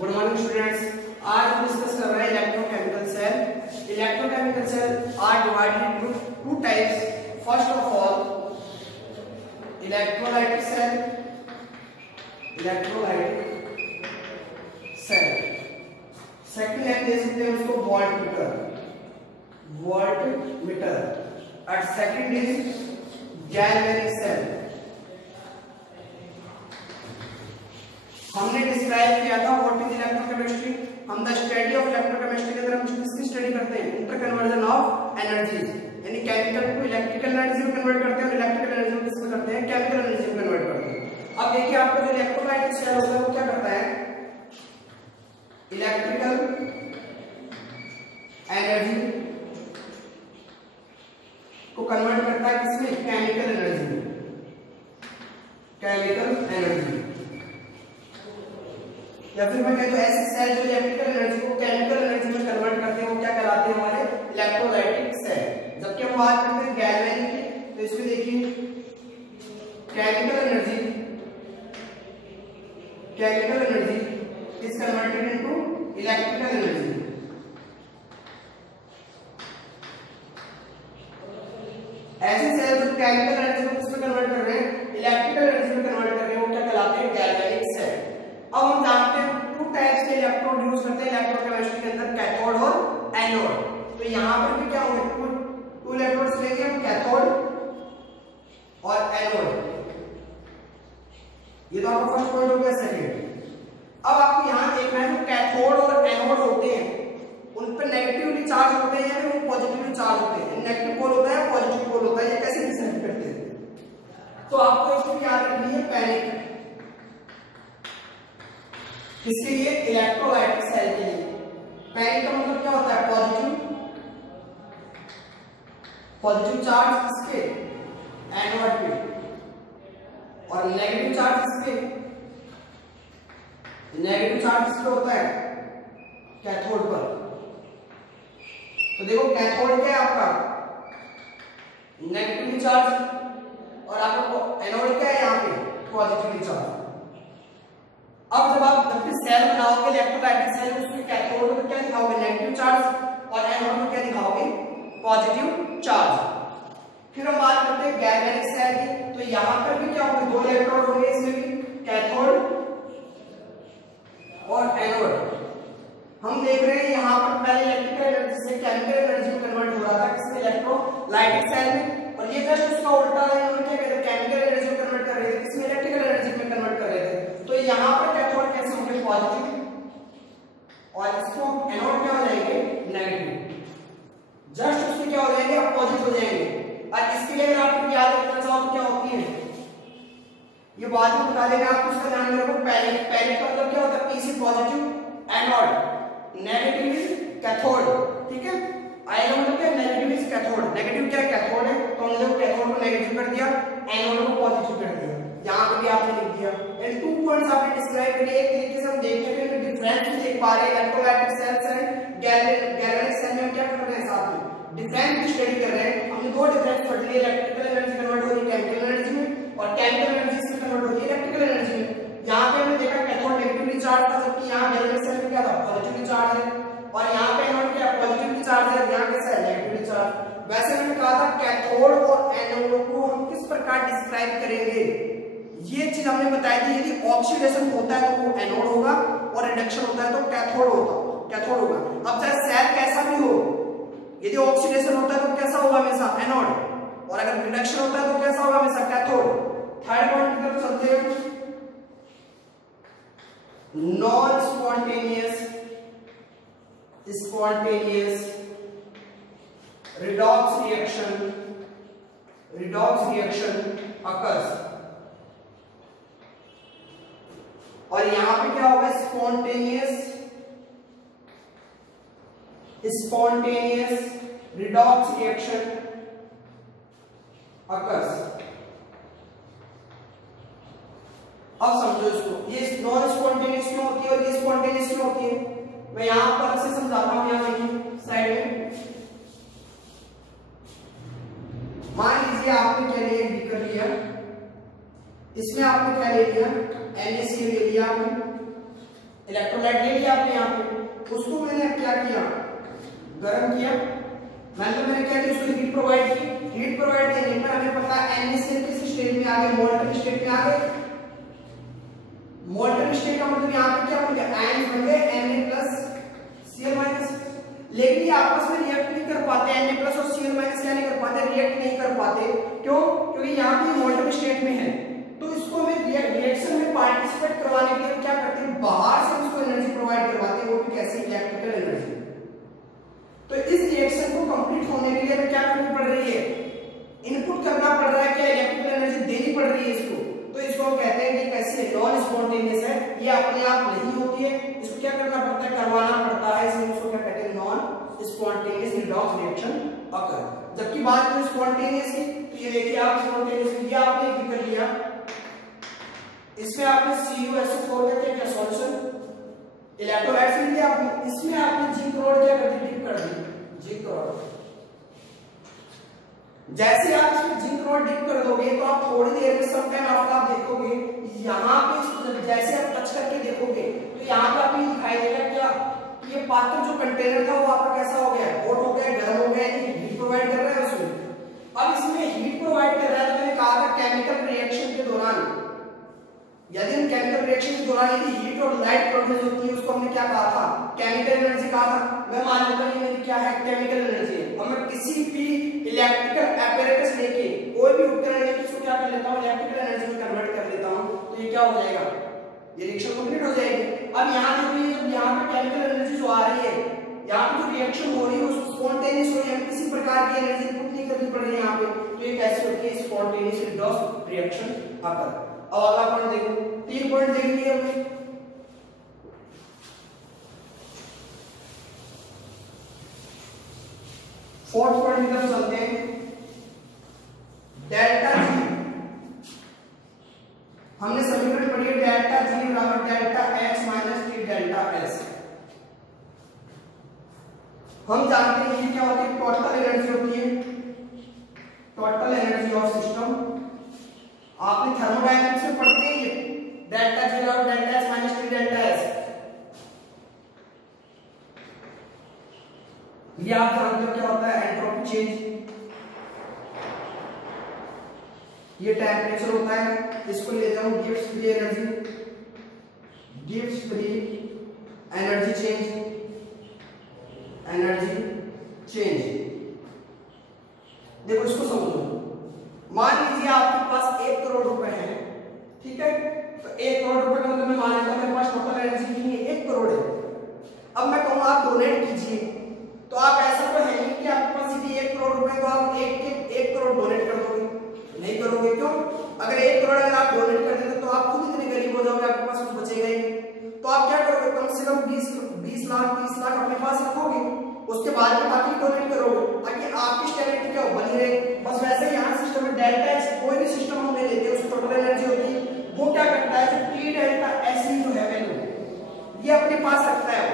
Good morning students. आज हम discuss कर रहे हैं electrochemical cell. Electrochemical cell are divided into two types. First of all electrolytic cell, second है दे सकते हैं उसको voltmeter and second is galvanic cell. हमने डिस्क्राइब किया था व्हाट इज इलेक्ट्रोकेमिस्ट्री। हम द स्टडी ऑफ इलेक्ट्रोकेमिस्ट्री के अंदर हम किसकी स्टडी करते हैं? इंटरकन्वर्जन ऑफ एनर्जीज, यानी केमिकल को इलेक्ट्रिकल एनर्जी में कन्वर्ट करते हैं और इलेक्ट्रिकल एनर्जी को किसमें करते हैं? केमिकल एनर्जी में कन्वर्ट करते हैं। अब देखिए आपका जो इलेक्ट्रोलाइटिक सेल होता है वो क्या करता है? इलेक्ट्रिकल एनर्जी को कन्वर्ट करता है किसमें? केमिकल एनर्जी में। केमिकल एनर्जी या फिर मैं कहता हूं ऐसे सेल जो इलेक्ट्रिकल एनर्जी को केमिकल एनर्जी में कन्वर्ट करते हैं वो क्या कहलाते हैं? हमारे इलेक्ट्रोलाइटिक सेल। जबकि हम बात करते हैं गैल्वेनिक की, तो इसमें देखिए chemical energy is converted into electrical energy. ऐसे सेल जो केमिकल एनर्जी को किसमें कन्वर्ट कर रहे हैं? इलेक्ट्रिकल एनर्जी में कन्वर्ट कर रहे हैं, वो क्या कहलाते हैं? Galvanic cell. अब हम जानते हैं टू टाइप्स के इलेक्ट्रोड यूज करते हैं इलेक्ट्रोकेमिस्ट्री के अंदर, कैथोड और एनोड। तो यहां पर भी क्या होंगे? टू इलेक्ट्रोड्स लेंगे हम, कैथोड और एनोड। ये तो आपका फर्स्ट पॉइंट हो गया। सेकंड, अब आपको यहां देखना है जो कैथोड और एनोड होते हैं उन पर नेगेटिवली चार्ज होते हैं या फिर वो पॉजिटिवली चार्ज होते हैं? नेगेटिव पोल होता है, पॉजिटिव पोल होता है, ये कैसे डिसाइड करते हैं? तो आपको एक चीज याद रखनी है, पैनिक किसके लिए? इलेक्ट्रोलाइटिक सेल के लिए। पैनिक का मतलब क्या होता है? पॉजिटिव चार्ज किसके? एनोड पे, और नेगेटिव चार्ज किसके? नेगेटिव चार्ज किसके होता है? कैथोड पर। तो देखो कैथोड क्या है आपका? नेगेटिवली चार्ज, और आपका एनोड क्या है? यहाँ पे पॉजिटिवली चार्ज। अब जब आप सेल बनाओगे इलेक्ट्रोलाइटिक सेल, उसमें कैथोड में क्या दिखाओगे? नेगेटिव चार्ज, और एनोड में क्या दिखाओगे? Positive charge. फिर हम बात करते हैं गैल्वेनिक सेल की। तो यहां पर भी क्या होंगे? दो इलेक्ट्रोड होंगे, इसमें भी कैथोड और एनोड। हम देख रहे हैं यहां पर पहले इलेक्ट्रिकल एनर्जी से केमिकल एनर्जी में कन्वर्ट हो रहा था किसमें? इलेक्ट्रोलाइटिक सेल में। और ये जस्ट उसका उल्टा है, इन्होंने क्या कहते हैं? केमिकल एनर्जी में कन्वर्ट कर रहे थे, किसमें? इलेक्ट्रिकल एनर्जी में कन्वर्ट कर रहे थे। तो यहां पर कैथोड कैसे होंगे? पॉजिटिव, और इसको एनोड क्या हो जाएंगे? नेगेटिव। जस्ट उसके क्या हो जाएंगे? अपोजिट हो जाएंगे। और इसके लिए अगर आपको याद रखना चाहो तो क्या होती है ये बाद में बता देंगे आपको, उसका ध्यान रखो। पैनिक का मतलब क्या होता है? पी से positive, anode, negative is cathode. ठीक है, आई का मतलब क्या? Negative is cathode. नेगेटिव क्या है? कैथोड है, तो हमने देखो कैथोड को नेगेटिव कर दिया, एनोड को पॉजिटिव कर दिया। यहां पे भी आपने लिख दिया। एंड टू पॉइंट्स आपने डिस्क्राइब कर दिए। एक तरीके से हम देखते हैं कि डिफरेंस देख पा रहे हैं electrolytic cells and galvanic cell में। हम क्या कर रहे हैं? साथ में डिफरेंस की स्टडी कर रहे हैं। हमने दो डिफरेंस पढ़ लिए, इलेक्ट्रिकल एनर्जी कन्वर्ट हो रही है केमिकल एनर्जी में, और केमिकल एनर्जी से कन्वर्ट हो रही है इलेक्ट्रिकल एनर्जी में। यहाँ पे हमने देखा कैथोड नेगेटिवली चार्ज था, जबकि यहाँ गैल्वेनिक सेल में क्या था? पॉजिटिवली चार्ज है। और यहाँ पे एनोड क्या? पॉजिटिवली चार्ज है, यहाँ कैसा है? Negatively charge. वैसे मैंने कहा था कैथोड और एनोड को हम किस प्रकार डिस्क्राइब करेंगे, ये चीज हमने बताई थी। यदि ऑक्सीडेशन होता है तो वो एनोड होगा, और रिडक्शन होता है तो कैथोड होगा। अब चाहे सेल कैसा भी हो, यदि ऑक्सीडेशन होता है तो कैसा होगा? हमेशा एनोड, और अगर रिडक्शन होता है तो कैसा होगा? हमेशा कैथोड। थर्ड पॉइंट की तरफ चलते हैं। Non spontaneous redox reaction occurs। और यहां पे क्या होगा? Spontaneous redox reaction occurs। अब समझो इसको, ये नॉन स्पॉन्टेनियस क्यों होती है और ये स्पॉन्टेनियस क्यों होती है? मैं यहां पर से समझाता हूं। यहां देखिए साइड में, मान लीजिए आपने क्या लिया? बीकर लिया, इसमें आपने क्या ले लिया? NaCl ले लिया आपने, इलेक्ट्रोलाइट ले लिया आपने यहाँ पे, उसको मैंने क्या किया, गर्म किया, मैंने क्या किया, उसको हीट प्रोवाइड की। हीट प्रोवाइड करने पर हमें पता है NaCl किस स्टेट में आ गए, मोल्टन स्टेट में आ गए। मोल्टन स्टेट का मतलब यहाँ पे क्या बन गया, आयन बन गए Na+Cl-। लेकिन ये आपस में रिएक्ट नहीं कर पाते, Na+ और Cl- क्या नहीं कर पाते, रिएक्ट नहीं कर पाते। क्यों? क्योंकि यहाँ पे मोल्टन स्टेट में है, तो इसको हमें रिएक्शन में पार्टिसिपेट करवाने के लिए क्या करते हैं, बाहर से उसको एनर्जी प्रोवाइड करवाते हैं, वो भी कैसे, इलेक्ट्रिकल एनर्जी। तो इस रिएक्शन को कंप्लीट होने के लिए हमें क्या करनी पड़ रही है, इनपुट करना पड़ रहा है, क्या इलेक्ट्रिकल एनर्जी देनी पड़ रही है इसको। तो इसको हम कहते हैं कि कैसे नॉन स्पॉन्टेनियस है, ये अपने आप नहीं होती है, इसको क्या करना पड़ता है, करवाना पड़ता है, इसलिए इसको क्या कहते हैं, non spontaneous redox reaction occur. जबकि बात करें स्पॉन्टेनियस की, तो ये देखिए आप स्पॉन्टेनियस ये आपने भी कर लिया, इसमें आपने CuSO4 का क्या सॉल्यूशन, इलेक्ट्रोलाइट से लिया आपने, इसमें आपने जिंक क्लोराइड क्या कर दी, डिप कर दी, जिंक क्लोराइड। जैसे आप इसमें जिंक क्लोराइड डिप कर दोगे तो आप थोड़ी देर में सम टाइम आफ्टर आप देखोगे यहाँ पे, जैसे आप टच करके देखोगे तो यहाँ पे आपको दिखाई देगा क्या, ये पात्र जो कंटेनर था वो आपका कैसा हो गया, हॉट हो गया, गर्म हो गया, हीट प्रोवाइड कर रहा है उसमें। अब इसमें हीट प्रोवाइड कर रहा है, तो मैंने कहा था केमिकल रिएक्शन के दौरान, यदि हम केमिकल रिएक्शन के दौरान यदि हीट और लाइट प्रोड्यूस होती है, उसको हमने क्या कहा था, केमिकल एनर्जी कहा था। मैं मान लेता हूं ये मेरी क्या है, केमिकल एनर्जी है। अब मैं किसी भी इलेक्ट्रिकल एपैरेटस लेके, कोई भी उपकरण लेके इसको क्या कर लेता हूं, इलेक्ट्रिकल एनर्जी में कन्वर्ट कर लेता हूं, तो ये क्या हो जाएगा, ये रिएक्शन कंप्लीट हो जाएगी। अब यहाँ देखिए, जब यहाँ पे केमिकल एनर्जी जो आ रही है, यहाँ पे जो रिएक्शन हो रही है उसको स्पॉन्टेनियस हो रही है, किसी प्रकार की एनर्जी इनपुट नहीं करनी पड़ रही है यहाँ पे, तो ये कैसे होती है, स्पॉन्टेनियस रिडॉक्स रिएक्शन अकर। अब अगला पॉइंट देखो, 3 पॉइंट देख लिए हमने। फोर्थ पॉइंट की तरफ चलते हैं, डेल्टा जी। हमने समीकरण पढ़ी है, डेल्टा जी बराबर delta x minus T delta S. हम जानते हैं ये क्या होती है, टोटल एनर्जी होती है, टोटल एनर्जी ऑफ सिस्टम। आपने थर्मोडायनामिक्स में पढ़ते हैं ये, डेल्टा जी बराबर delta x minus T delta S. ये आप जानते हो क्या होता है, एंट्रोपी चेंज। ये टेम्परेचर होता है, इसको ले जाऊं gives free energy, gives free energy change, energy change. देखो इसको समझो, मान लीजिए आपके पास 1 करोड़ रुपए है, ठीक है, तो 1 करोड़ रुपए का मतलब मैं मान लेता हूं मेरे पास टोटल एनर्जी कितनी है, 1 करोड़ है। अब मैं कहूँ आप डोनेट कीजिए, तो आप ऐसा तो है नहीं कि आपके पास यदि 1 करोड़ रुपए तो आप 1 करोड़ डोनेट कर दोगे, नहीं करोगे। क्यों? अगर 1 करोड़ अगर आप डोनेट कर देते तो आप खुद इतने गरीब हो जाओगे, आपके पास कुछ बचेगा ही। तो आप क्या करोगे, कम से कम 20 लाख 30 लाख अपने पास रखोगे, उसके बाद में बाकी डोनेट करोगे ताकि आपकी स्टेबिलिटी क्या हो, बनी रहे। बस वैसे यहाँ सिस्टम में डेल्टा एस, कोई भी सिस्टम हम ले लेते हैं, उसकी टोटल एनर्जी होती है, वो क्या करता है, जो टी डेल्टा एस जो है वैल्यू, ये अपने पास रखता है,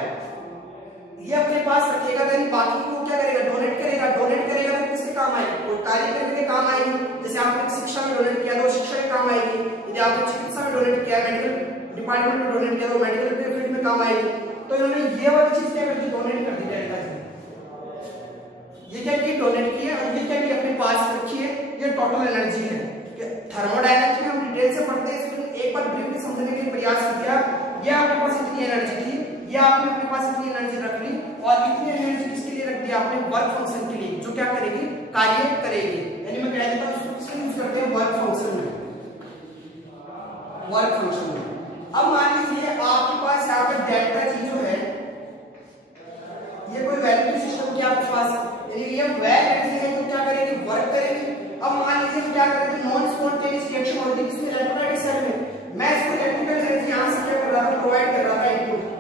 ये अपने पास रखेगा, यानी बाकी को क्या करेगा, डोनेट करेगा। डोनेट करेगा तो किसके काम आएगी, कोई कार्य करने के काम आएगी। जैसे आपने शिक्षा में डोनेट किया तो शिक्षा के काम आएगी, यदि आपने चिकित्सा में डोनेट किया, मेडिकल डिपार्टमेंट में डोनेट किया तो मेडिकल फील्ड में काम आएगी। तो इन्होंने ये वाली चीज क्या कर दी, डोनेट कर दी डेल्टा जी। ये क्या की, डोनेट की है, और ये क्या की अपने पास रखी है, ये टोटल एनर्जी है। थर्मोडायनामिक्स में हम डिटेल से पढ़ते हैं, इसमें एक बार ब्रीफली समझने के लिए प्रयास किया। ये आपके पास इतनी एनर्जी थी, ये आपने अपने पास इतनी एनर्जी रख ली, और इतनी एनर्जी किसके लिए रख दी आपने, वर्क फंक्शन के लिए, जो क्या करेगी, कार्य करेगी। यानी मैं कह देता हूं इसको किसके यूज करते हैं, वर्क फंक्शन में, वर्क फंक्शन में। अब मान लीजिए आपके पास यहाँ पे डेल्टा जी जो है, ये कोई वैल्यू सिस्टम की आपके पास, यानी ये वह एनर्जी है जो क्या करेगी, वर्क करेगी। अब मान लीजिए क्या करेंगे, नॉन स्पॉन्टेनियस रिएक्शन होती है किसमें, इलेक्ट्रोलाइट सेल में। मैं इसको इलेक्ट्रिकल एनर्जी यहां से क्या कर रहा था, प्रोवाइड कर रहा था इनपुट।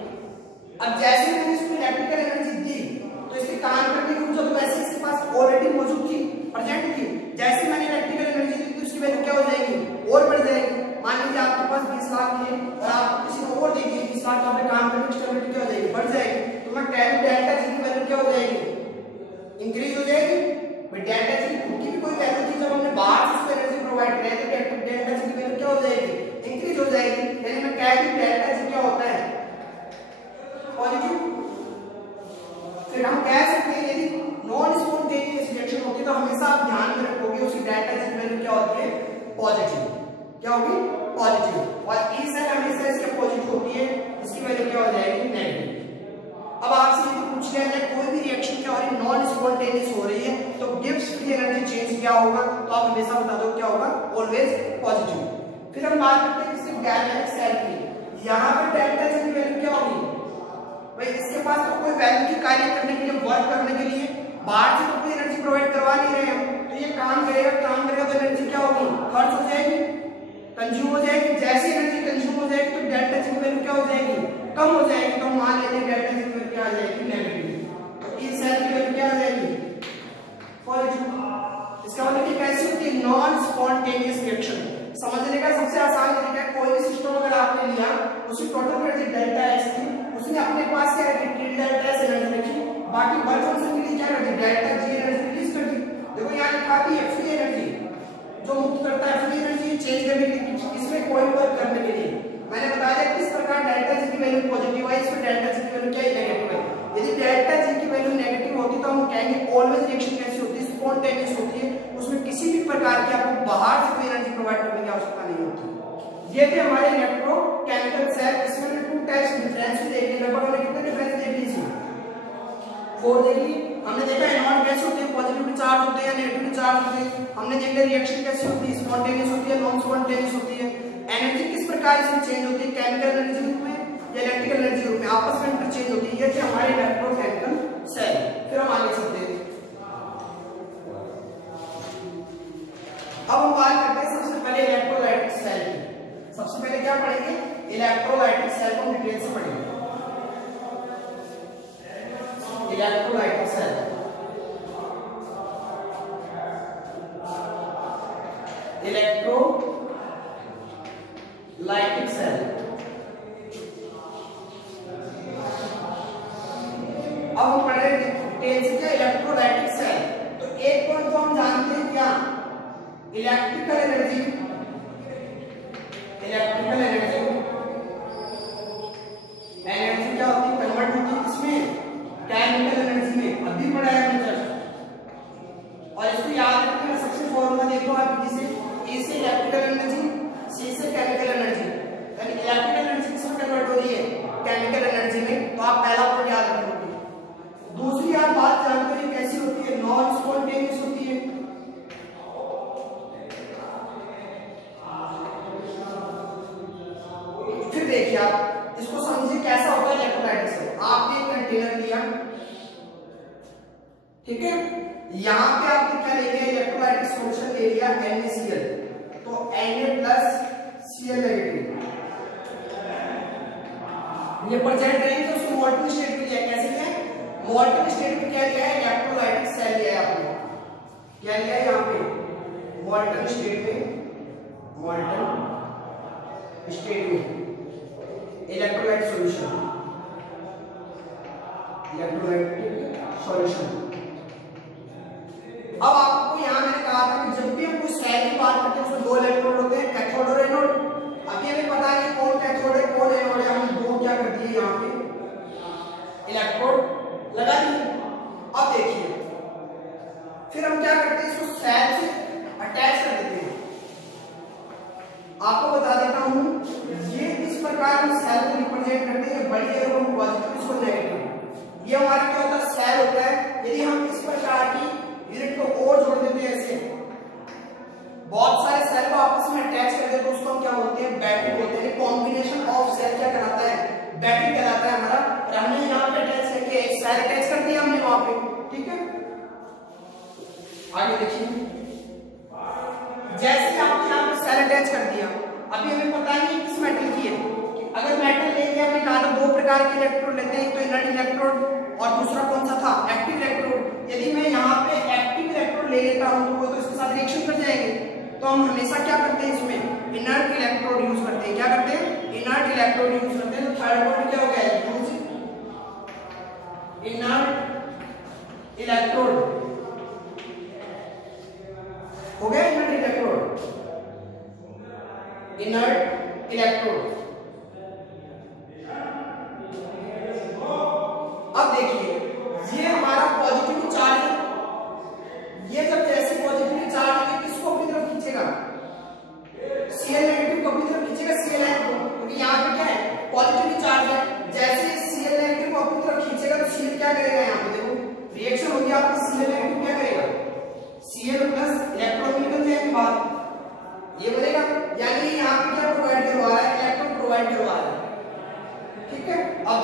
अब जैसे मैंने इसको इलेक्ट्रिकल एनर्जी दी तो इसके काम करने की ऊर्जा तो वैसे इसके पास ऑलरेडी मौजूद थी, प्रेजेंट थी। जैसे मैंने इलेक्ट्रिकल एनर्जी दी तो उसकी वैल्यू क्या हो जाएगी, और बढ़ जाएगी। मान लीजिए आपके पास 20 लाख है और आप किसी को और दे दिए 20 लाख, आप काम करने की स्टेबिलिटी क्या हो जाएगी, बढ़ जाएगी। तो मैं कह दूं डेल्टा जी की वैल्यू क्या हो जाएगी, इंक्रीज हो जाएगी। भाई डेल्टा जी की भी कोई वैल्यू थी, जब हमने बाहर से उसको एनर्जी प्रोवाइड किया तो डेल्टा जी की वैल्यू क्या हो जाएगी, इंक्रीज हो जाएगी। यानी मैं कह दूं डेल्टा जी क्या होता है, फिर हम कह सकते हैं यदि नॉन स्पॉन्टेनियस रिएक्शन होती है तो हमेशा आप ध्यान में रखोगे उसकी डेल्टा जी की वैल्यू क्या होती है, पॉजिटिव। क्या होगी, पॉजिटिव। और ई सेल हमेशा इसके अपोजिट होती है, इसकी वैल्यू क्या हो जाएगी, नेगेटिव। अब आपसे ये पूछ लिया जाए कोई भी रिएक्शन क्या हो रही है, नॉन स्पॉन्टेनियस हो रही है, तो गिब्स फ्री एनर्जी चेंज क्या होगा, तो आप हमेशा बता दो क्या होगा, ऑलवेज पॉजिटिव। फिर हम बात करते हैं किसी गैलेक्टिक सेल की, यहाँ पे डेल्टा जी की वैल्यू क्या होगी भाई, इसके पास तो कोई वैल्यू की कार्य करने के लिए, वर्क करने के लिए बाहर से तो कोई एनर्जी प्रोवाइड करवा नहीं रहे हम, तो ये काम करेगा तो एनर्जी क्या होगी, खर्च हो जाएगी, कंज्यूम हो जाएगी। जैसे एनर्जी कंज्यूम हो जाएगी तो डेल्टा जी की वैल्यू क्या हो जाएगी, कम हो जाएगी। तो मान लेते हैं डेल्टा जी की वैल्यू क्या आ जाएगी, नेगेटिव। तो इस सेल की वैल्यू क्या आ जाएगी, पॉजिटिव। इसका मतलब ये कैसी होती है, नॉन स्पॉन्टेनियस रिएक्शन। समझने का सबसे आसान तरीका है, कोई भी सिस्टम अगर आपने लिया, उसकी टोटल एनर्जी डेल्टा एच थी, उसने अपने पास क्या रखी, डेल्टा एस एनर्जी रखी, बाकी वर्क फंक्शन के लिए क्या कर दी, डेल्टा जी एनर्जी रिलीज कर दी। देखो यहाँ लिखा भी है फ्री एनर्जी, जो मुक्त करता है फ्री एनर्जी चेंज करने के लिए, इसमें कोई वर्क करने के लिए। मैंने बताया किस प्रकार डेल्टा जी की वैल्यू पॉजिटिव है, इसमें डेल्टा जी की वैल्यू क्या है, नेगेटिव है। यदि डेल्टा जी की वैल्यू नेगेटिव होती तो हम कहेंगे ऑलवेज रिएक्शन कैसी होती है, स्पॉन्टेनियस होती है, उसमें किसी भी प्रकार की आपको बाहर से कोई एनर्जी प्रोवाइड करने की आवश्यकता नहीं होती। ये थे हमारे इलेक्ट्रोकेमिकल सेल। इसमें टू टाइप्स डिफरेंस भी देख लिए, लगभग हमने कितने डिफरेंस देख लिए इसमें, 4 देख लिए। हमने देखा एनोड कैसे होते हैं, पॉजिटिवली चार्ज होते हैं या नेगेटिवली चार्ज होते हैं। हमने देख लिया रिएक्शन कैसे होती है, स्पॉन्टेनियस होती है, नॉन स्पॉन्टेनियस होती है। एनर्जी किस प्रकार से चेंज होती है, केमिकल एनर्जी रूप में या इलेक्ट्रिकल एनर्जी रूप में, आपस में इंटरचेंज होती है। ये थे हमारे इलेक्ट्रोकेमिकल सेल। फिर हम आगे चलते हैं। अब हम बात करते हैं सबसे पहले इलेक्ट्रोलाइटिक सेल की। सबसे पहले क्या पढ़ेंगे, इलेक्ट्रोलाइटिक सेल को डिटेल से पढ़ेंगे। Electrolytic cell, electrolytic cell. अब हम पढ़ रहे हैं डिटेल से क्या इलेक्ट्रोलाइटिक सेल। तो एक पॉइंट तो हम जानते हैं क्या, electrical energy, electrical energy, energy क्या होती है, कन्वर्ट होती है किसमें, केमिकल एनर्जी में। अभी पढ़ा है हमने जस्ट, और इसको याद रखते हैं। सबसे फॉर्मूला देखो आप, जिसे ए से इलेक्ट्रिकल एनर्जी, सी से केमिकल एनर्जी, यानी इलेक्ट्रिकल एनर्जी किसमें कन्वर्ट हो रही है, केमिकल एनर्जी में। तो आप पहला पॉइंट याद रखोगे। दूसरी आप बात जानते हैं कैसी होती है, नॉन स्पॉन्टेनियस होती है। फिर देखिए आप इसको समझिए कैसा होता है इलेक्ट्रोलाइटिक सेल। आपने एक कंटेनर लिया, ठीक है, यहां पे आपने क्या ले लिया, इलेक्ट्रोलाइटिक सॉल्यूशन ले लिया NaCl, तो Na+Cl नेगेटिव, ये प्रेजेंट रहेंगे। तो उसको मॉल्टन स्टेट में लिया, कैसे लिया, मॉल्टन स्टेट में क्या लिया है, इलेक्ट्रोलाइटिक सेल लिया है आपने। क्या लिया है यहाँ पे, मॉल्टन स्टेट में, मॉल्टन स्टेट में इलेक्ट्रोलाइट सॉल्यूशन, इलेक्ट्रोलाइटिक सॉल्यूशन। अब आपको यहां मैंने कहा था कि जब भी हम कोई सेल की बात करते हैं उसमें 2 इलेक्ट्रोड होते हैं, कैथोड और एनोड। अभी हमें पता है कौन कैथोड है कौन एनोड है, हम 2 क्या कर दिए यहाँ पे इलेक्ट्रोड लगा दिए। अब देखिए फिर हम क्या करते हैं, इसको सेल से अटैच कर देते हैं। आपको बता देता हूं, ये इस प्रकार हम सेल को रिप्रेजेंट करते हैं, बड़ी एरो को पॉजिटिव, इसको नेगेटिव। ये हमारा क्या होता है, सेल होता है। यदि हम इस प्रकार की यूनिट को और जोड़ देते हैं, ऐसे बहुत सारे सेल को आपस में अटैच कर देते हैं, तो उसको हम क्या बोलते हैं, बैटरी बोलते हैं। कॉम्बिनेशन ऑफ सेल क्या कहलाता है, बैटरी कहलाता है हमारा। और हमने यहाँ पे अटैच करके एक सेल अटैच कर दिया हमने वहां पे, ठीक है। आगे देखिए, जैसे आपने यहाँ पे सेल अटैच कर दिया, अभी हमें पता नहीं किस मेटल की है। अगर मेटल लेके हमने कहा था 2 प्रकार के इलेक्ट्रोड लेते हैं, एक तो इनर्ट इलेक्ट्रोड और दूसरा कौन सा था, एक्टिव इलेक्ट्रोड। यदि मैं यहाँ पे एक्टिव इलेक्ट्रोड ले लेता हूँ तो वो तो इसके साथ रिएक्शन कर जाएंगे। तो हम हमेशा क्या करते हैं, इसमें इनर्ट इलेक्ट्रोड यूज करते हैं। क्या करते हैं, इनर्ट इलेक्ट्रोड यूज करते हैं। तो थर्ड पॉइंट क्या हो गया, यूज इनर्ट इलेक्ट्रोड हो गया, इनर्ट इलेक्ट्रोड, इनर्ट इलेक्ट्रोड। अब देखिए ये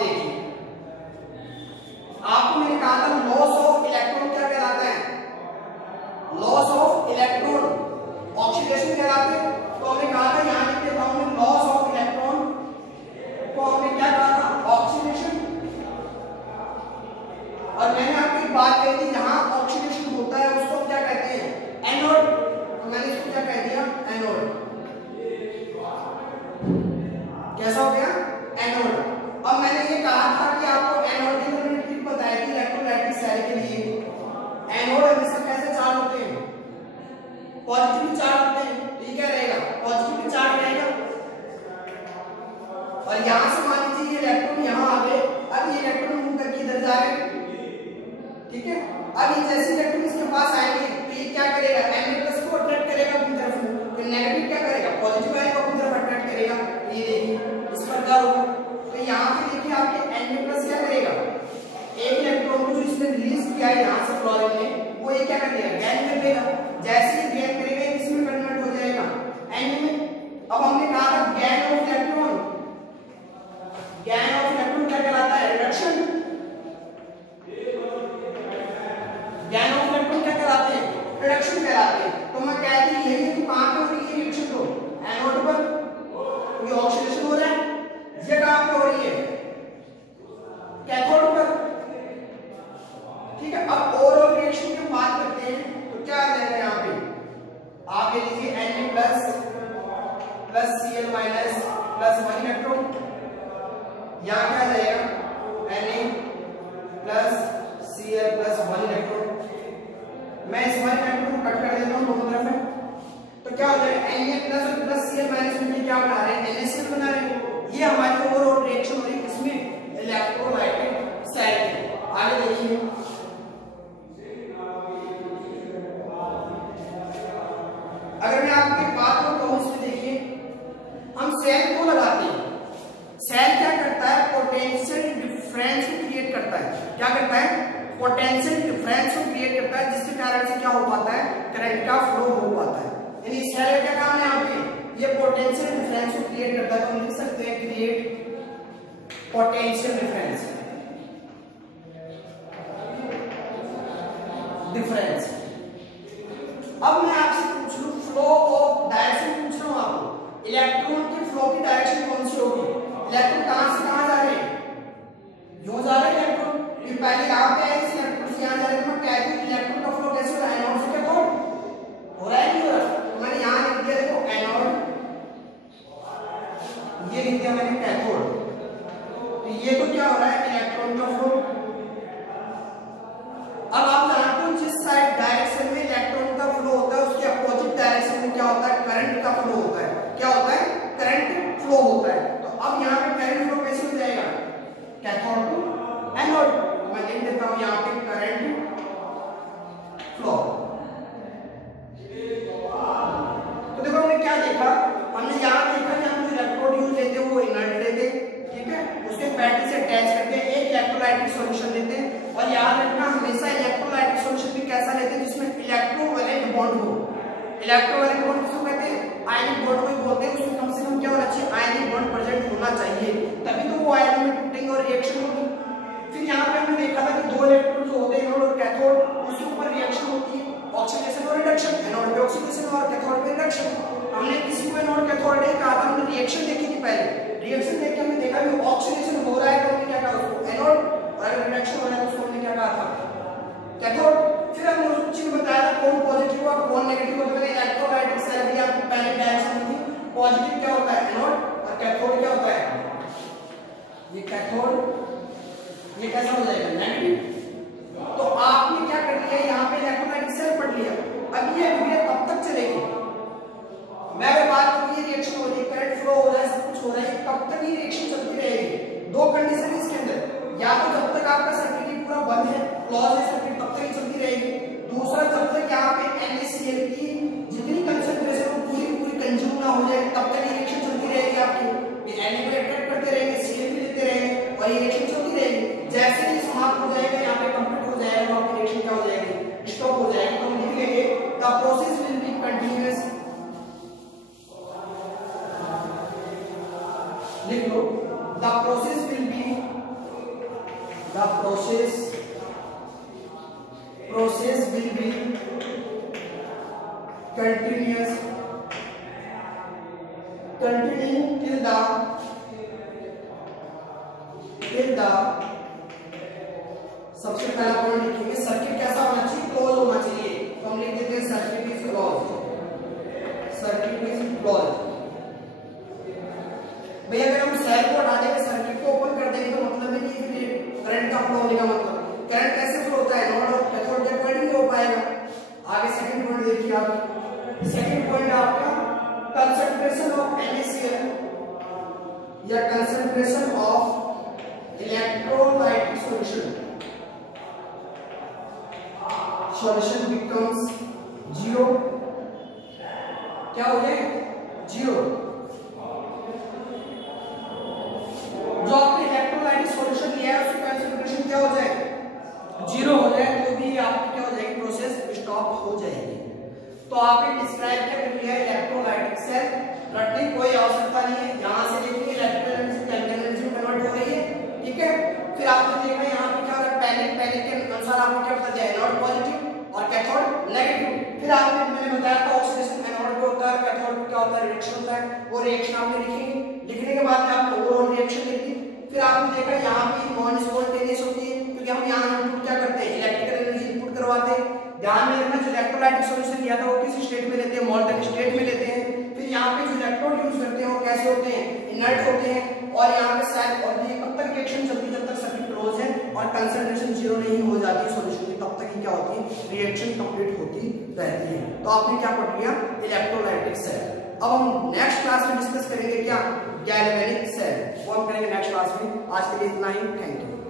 देखिए आपको मैंने कहा था लॉस ऑफ इलेक्ट्रॉन क्या कहलाता है, लॉस ऑफ इलेक्ट्रॉन ऑक्सीडेशन कहलाते हैं। तो हमने कहा था यहां लिख देता हूं लॉस ऑफ इलेक्ट्रॉन को हमने क्या कहा था, ऑक्सीडेशन। और मैंने आपको एक बात कही थी जहां ऑक्सीडेशन होता है उसको क्या कहते हैं, एनोड। तो मैंने इसको क्या कह दिया, एनोड। कैसा हो गया, एनोड। अब मैंने ये कहा था कि आपको एनोड की मैंने ट्रिक बताई थी इलेक्ट्रोलाइटिक सेल के लिए। एनोड हमेशा कैसे चार्ज होते हैं, पॉजिटिव चार्ज होते हैं। ठीक है रहेगा, पॉजिटिव चार्ज रहेगा। और यहां से मान लीजिए ये इलेक्ट्रॉन यहां आ गए, अब ये इलेक्ट्रॉन मूव करके इधर जा रहे हैं। ठीक है, अब ये जैसे इलेक्ट्रॉन इसके पास आएंगे तो ये क्या करेगा, Na+ को अट्रैक्ट करेगा अपनी तरफ, तो नेगेटिव क्या करेगा, पॉजिटिव आएगा अपनी तरफ अट्रैक्ट करेगा। ये देखिए इस प्रकार होगा। तो यहां पे देखिए आपके Na+ क्या करेगा, एक इलेक्ट्रॉन को जो इसने रिलीज किया है यहां से फ्लोरीन ने, वो ये क्या कर देगा, गेन कर देगा। जैसे ही गेन करेगा इसमें कन्वर्ट हो जाएगा Na में। अब हमने कहा था gain of electron, gain of electron क्या कहलाता है, रिडक्शन। गेन ऑफ इलेक्ट्रॉन क्या कहलाते हैं, रिडक्शन कहलाते हैं। तो मैं कहती हूं यही तो कहां पे हो रही है रिएक्शन, तो एनोड पर ये ऑक्सीडेशन हो रहा है, ये कहां पे हो रही है, कैथोड पर। ठीक है, अब ओवरऑल रिएक्शन की बात करते हैं तो क्या आ जाएगा यहां पे, आप ये लीजिए Na+ plus Cl minus plus 1 electron, यहां क्या आ जाएगा Na+ Cl प्लस 1 इलेक्ट्रॉन। मैं इस 1 इलेक्ट्रॉन को कट कर देता हूं दोनों तरफ में, तो क्या हो जाएगा Na+ और प्लस Cl माइनस में क्या बना रहे हैं, NaCl बना रहे हैं। ये हमारी ओवरऑल रिएक्शन हो रही है किसमें, इलेक्ट्रोलाइटिक सेल में। आगे देखिए अगर मैं आपकी बात को कहूं इसमें देखिए हम सेल को लगाते हैं, सेल क्या करता है, पोटेंशियल डिफरेंस को क्रिएट करता है। क्या करता है, पोटेंशियल डिफरेंस को क्रिएट करता है, जिसके कारण से क्या हो पाता है, करंट का फ्लो हो पाता है। यानी सेल का क्या काम है यहाँ पे, ये पोटेंशियल डिफरेंस को क्रिएट करता है। तो हम लिख सकते हैं क्रिएट पोटेंशियल डिफरेंस, डिफरेंस। अब मैं आपसे पूछ लूं फ्लो ऑफ डायरेक्शन पूछ रहा हूं आपको, इलेक्ट्रॉन की फ्लो की डायरेक्शन कौन सी होगी, इलेक्ट्रॉन कहां से कहां जा रहे हैं, यूं जा रहे हैं इलेक्ट्रॉन, ये पहले यहां पे है, इस इलेक्ट्रॉन से यहां जा रहे हैं। मैं कहती हूं इलेक्ट्रॉन का फ्लो कैसे हो रहा है, एनोड से कैथोड हो रहा है, नहीं हो रहा। तो मैंने यहां लिख दिया देखो एनोड, ये लिख दिया मैंने कैथोड। तो ये तो क्या हो रहा है, इलेक्ट्रॉन का फ्लो। अब आप जानते हो जिस साइड डायरेक्शन में इलेक्ट्रॉन का फ्लो होता है उसके अपोजिट डायरेक्शन में क्या होता है, करंट का फ्लो होता है। क्या होता है, करंट फ्लो होता है। तो अब यहाँ पे करंट फ्लो कैसे हो जाएगा, कैथोड टू एनोड। मैं लिख देता हूं यहाँ पे करंट फ्लो। तो देखो हमने क्या देखा, हमने यहाँ देखा कि हम जो इलेक्ट्रोड यूज लेते हैं वो इनर्ट लेते हैं। ठीक है, उसके बैटरी से अटैच करके एक इलेक्ट्रोलाइटिक सॉल्यूशन लेते हैं। और याद रखना हमेशा इलेक्ट्रोलाइटिक सॉल्यूशन भी कैसा लेते हैं, जिसमें इलेक्ट्रोवैलेंट बॉन्ड हो। इलेक्ट्रोवैलेंट बॉन्ड किसको कहते हैं, आयनिक बॉन्ड को बोलते हैं। उसमें कम से कम क्या होना चाहिए, आयनिक बॉन्ड प्रेजेंट होना चाहिए, तभी तो वो आयन में टूटेंगे और रिएक्शन होगी। फिर यहाँ पे हमने देखा था कि दो इलेक्ट्रॉन जो होते हैं एनोड और कैथोड, उसके ऊपर रिएक्शन होती है, ऑक्सीडेशन और रिडक्शन। एनोड पे ऑक्सीडेशन और कैथोड पे रिडक्शन। हमने किसी को एनोड कैथोड नहीं कहा था, हमने रिएक्शन देखी थी पहले। रिएक्शन देख के हमने देखा कि ऑक्सीडेशन हो रहा है तो हमने क्या कहा उसको एनोड, और अगर रिडक्शन हो रहा है तो उसको हमने क्या कहा था, कैथोड। फिर हमने उस चीज बताया था कौन पॉजिटिव और कौन नेगेटिव होता है। इलेक्ट्रोलाइटिक सेल भी आपको पहले डायरेक्शन में थी, पॉजिटिव क्या होता है एनोड और कैथोड क्या होता है, ये कैथोड, ये कैसा हो जाएगा नेगेटिव। तो आपने क्या कर लिया, यहाँ पे इलेक्ट्रोलाइटिक सेल पढ़ लिया। अब ये वीडियो कब तक चलेगी, मैं अगर बात करूं ये रिएक्शन हो रही है, करंट फ्लो हो रहा है, सब कुछ हो रहा है, कब तक ये रिएक्शन चलती रहेगी। दो कंडीशन इसके अंदर, या तो जब तक आपका सर्किट पूरा बंद है, क्लोज है सर्किट, तब तक चलती रहेगी। दूसरा जब तक यहाँ पे NaCl की जितनी कंसंट्रेशन हो पूरी कंज्यूम ना हो जाए, तब तक ये रिएक्शन चलती रहेगी आपकी। ये Na को अट्रैक्ट करते रहेंगे, Cl भी लेते रहेंगे और ये रिएक्शन चलती रहेगी। जैसे ही समाप्त हो जाएगा, यहाँ पे कंप्लीट हो जाएगा, आपकी रिएक्शन क्या हो जाएगी, स्टॉप हो जाएगी। तो हम लिख लेंगे the process will be continuous, लिख लो the process will be process will be continuing till the सबसे पहला पॉइंट लिखेंगे सर्किट कैसा होना चाहिए, क्लोज होना चाहिए। तो हम लिख देते हैं सर्किट इज क्लोज। भाई अगर हम सेल को हटा देंगे, सर्किट को ओपन कर देंगे तो मतलब है कि फिर करंट का फ्लो होने का मतलब करंट कैसे फ्लो होता है, नोड और कैथोड के पॉइंट ही हो पाएगा। आगे सेकंड पॉइंट देखिए आप, सेकंड पॉइंट आपका कंसंट्रेशन ऑफ NaCl या concentration of electrolytic solution becomes 0। क्या हो जाए 0। जो आपने इलेक्ट्रोलाइटिक सॉल्यूशन लिया है उसकी कंसंट्रेशन क्या हो जाए 0 हो जाए, तो भी आपकी क्या हो जाएगी, प्रोसेस स्टॉप हो जाएगी। तो आपने डिस्क्राइब क्या कर लिया इलेक्ट्रोलाइटिक सेल, रटने की कोई आवश्यकता नहीं है। यहां से देखिए इलेक्ट्रिकल एनर्जी केमिकल एनर्जी में कन्वर्ट हो रही है, ठीक है। फिर आपने देखा यहाँ पे क्या हो रहा है, पैनिक के अनुसार आपने क्या बता दिया, एनोड पॉजिटिव और कैथोड नेगेटिव। फिर आपने मैंने बताया था ऑक्सीडेशन एनोड पे होता है, कैथोड पे क्या होता है, रिएक्शन होता है। वो रिएक्शन आपने लिखेंगे, लिखने के बाद आपने ओवरऑल रिएक्शन लिख दी। फिर आपने देखा यहाँ पे नॉन स्पॉन्टेनियस होती है क्योंकि हम यहाँ इनपुट क्या करते हैं, इलेक्ट्रिकल एनर्जी इनपुट करवाते हैं। ध्यान में रखना जो इलेक्ट्रोलाइटिक सॉल्यूशन लिया था वो किस स्टेट में लेते हैं, मोल्टन स्टेट में लेते हैं। फिर यहाँ पे जो इलेक्ट्रोड यूज करते हैं वो कैसे होते हैं, इनर्ट होते हैं। और यहाँ पे सेल और ये कब तक रिएक्शन चलती है, जब तक सर्किट क्लोज है और कंसंट्रेशन 0 नहीं हो जाती है सॉल्यूशन की, तब तक ही क्या होती है, रिएक्शन कंप्लीट होती रहती है। तो आपने क्या पढ़ लिया, इलेक्ट्रोलाइटिक सेल। अब हम नेक्स्ट क्लास में डिस्कस करेंगे क्या, गैल्वेनिक सेल। वो हम करेंगे नेक्स्ट क्लास में। आज के लिए इतना ही, थैंक यू।